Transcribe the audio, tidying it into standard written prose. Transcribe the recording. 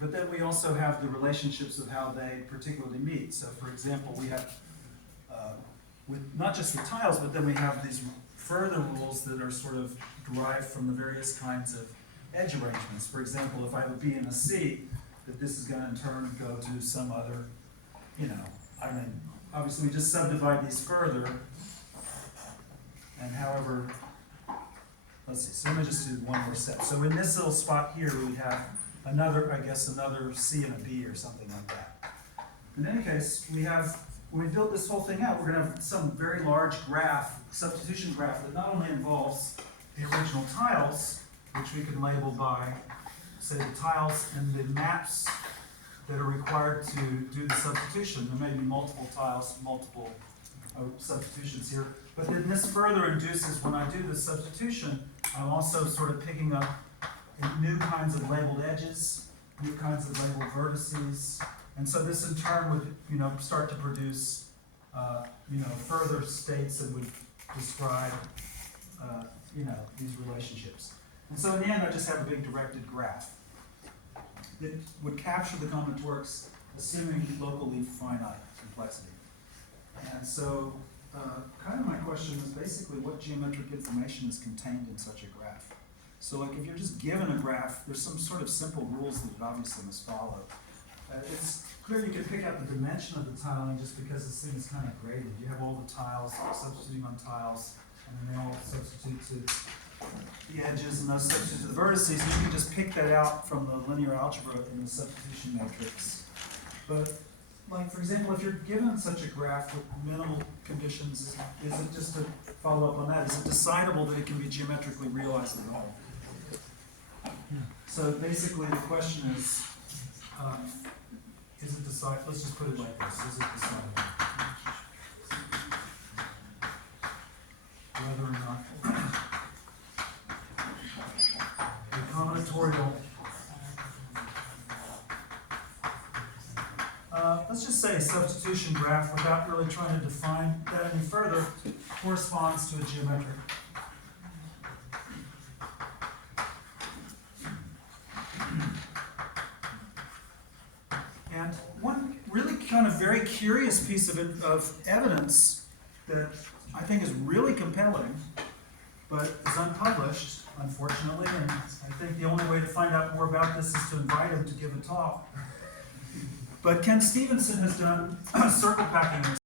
but then we also have the relationships of how they particularly meet. So for example, we have, with not just the tiles, but then we have these further rules that are sort of derived from the various kinds of edge arrangements. For example, if I have a B and a C, that this is going to in turn go to some other, I mean, obviously we just subdivide these further, and however, let's see, so let me just do one more step. So in this little spot here, we have another, I guess, another C and a B or something like that. In any case, when we build this whole thing out, we're going to have some very large graph, substitution graph, that not only involves the original tiles, which we can label by, say, the tiles and the maps that are required to do the substitution. There may be multiple tiles, multiple substitutions here. But then this further induces, when I do the substitution, I'm also sort of picking up new kinds of labeled edges, new kinds of labeled vertices. And so this in turn would, start to produce, further states that would describe, these relationships. And so in the end, I just have a big directed graph that would capture the combinatorics, assuming locally finite complexity. And so, kind of my question is basically what geometric information is contained in such a graph. So like if you're just given a graph, there's some sort of simple rules that it obviously must follow. It's clear you can pick out the dimension of the tiling just because this thing is kind of graded. You have all the tiles substituting on tiles, and then they all substitute to the edges, and those substitute to the vertices, and you can just pick that out from the linear algebra in the substitution matrix. But, like, for example, if you're given such a graph with minimal conditions, is it, just to follow up on that, is it decidable that it can be geometrically realized at all? So basically the question is it decidable? Let's just put it like this. Is it decidable? Whether or not the combinatorial, let's just say substitution graph, without really trying to define that any further, corresponds to a geometric. And one really kind of very curious piece of evidence that I think is really compelling, but is unpublished, unfortunately, and I think the only way to find out more about this is to invite him to give a talk. But Ken Stevenson has done circle packing